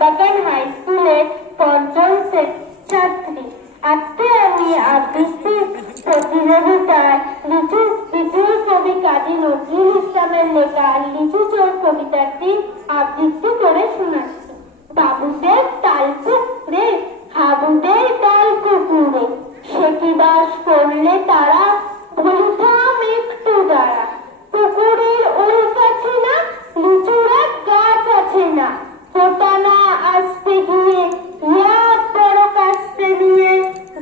চাঁদবাগান high স্কুলের পঞ্চম ছাত্রী। আজকে আমি আবৃত্তির প্রতিযোগিতায় লিচুর কবি কাজী নজরুল ইসলামের লেখা লিচু চোর কবিতাটি আবৃত্তি করে শোনাচ্ছি। বাবুদের তাল পুকুরে, হাবুদের ডাল কুকুরে, সে কি বাস করলে তারা, বলি থাম একটু দাঁড়া। পুকুরের ওই কাছে না লিচুর এক গাছ আছে না, ফোটানা আসতে গিয়ে এক বড় কাস্তে নিয়ে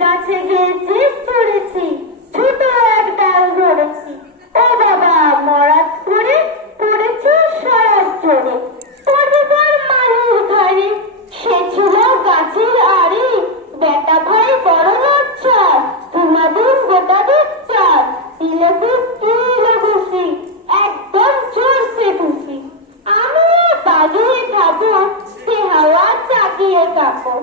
গাছে গেছি চড়েছি, ছোট এক ডাল ধরেছি। ও বাবা মরাত করে পড়েছি সরাত জোরে, পরিবার মালির ঘরে, সে ছিল গাছের আড়ি, বেটা ভাই বড় লজ্জার, তোমাদের গোটা চার দিলে খুশি, একদম চড়ছে খুশি। আমিও বাগিয়ে খাবো, সে হাওয়া চাকিয়ে কাপো,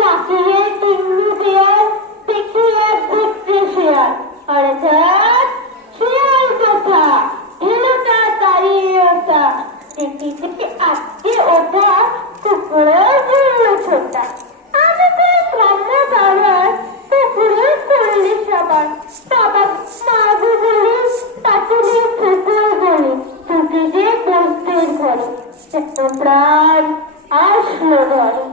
লাকিয়ে টিন্নু দেয়াল, দেখিয়ে ঘুরছে শেয়াল। আরে ধ্যাৎ, শেয়াল কোথা, এলো তাড়াতাড়ি ওঠা, দেখি দেখি আজকে ওঠা কুকুরে জুড়লো ছোটা। আমি তো রান্না বাড়ার পুকুরে করলি সবার, বাবা মাগু বলি তাচুলি পুকুর বলি, তুকে যে বসতের ঘরে, প্রাণ আসলো ঘরে।